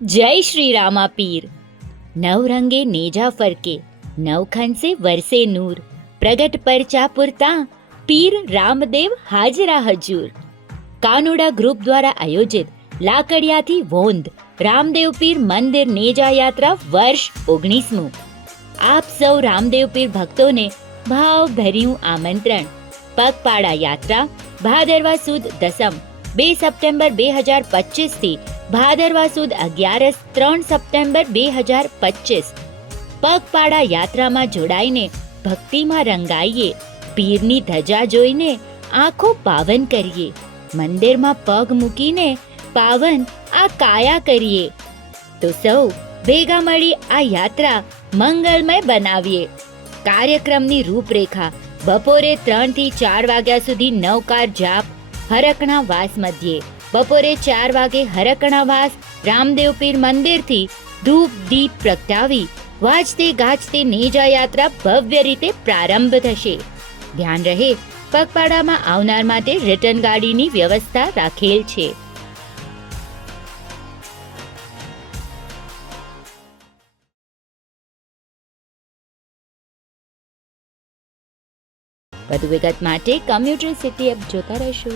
जय श्री रामा पीर। नव रंगे नेजा फरके, नवखन से वरसे नूर, प्रगट परचा पुरता पीर रामदेव हाजरा हजूर। કાનોડા ગ્રુપ દ્વારા આયોજિત લાકડિયાથી વોંધ રામદેવ પીર મંદિર નેજા યાત્રા વર્ષ 19મું। આપ સૌ રામદેવ પીર ભક્તોને ભાવભર્યું આમંત્રણ। પગપાળા યાત્રા ભાદરવા સુદ દસમ 2 સપ્ટેમ્બર 2025 થી ભાદરવા સુદ 11 3 સપ્ટેમ્બર 2025। પગપાળા યાત્રામાં જોડાઈને ભક્તિમાં રંગાઈએ, પીરની ધજા જોઈને આંખો પાવન કરીએ, મંદિરમાં પગ મૂકીને પાવન આ કાયા કરીએ। તો સૌ ભેગા મળી આ યાત્રા મંગલમય બનાવીએ। કાર્યક્રમની રૂપરેખા બપોરે 3 થી 4 વાગ્યા સુધી નવકાર જાપ હરકણા વાસ મધ્યે, બપોરે 4 વાગે હરકણા વાસ રામદેવ પીર મંદિરથી ધૂપ દીપ પ્રગટાવી વાજતે ગાજતે નેજા યાત્રા ભવ્ય રીતે પ્રારંભ થશે। ધ્યાન રહે, પગપાળામાં આવનાર માટે રિટર્ન ગાડીની વ્યવસ્થા રાખેલ છે। વધુ વિગત માટે કમ્યુટર સિટી એપ જોતા રહેશો।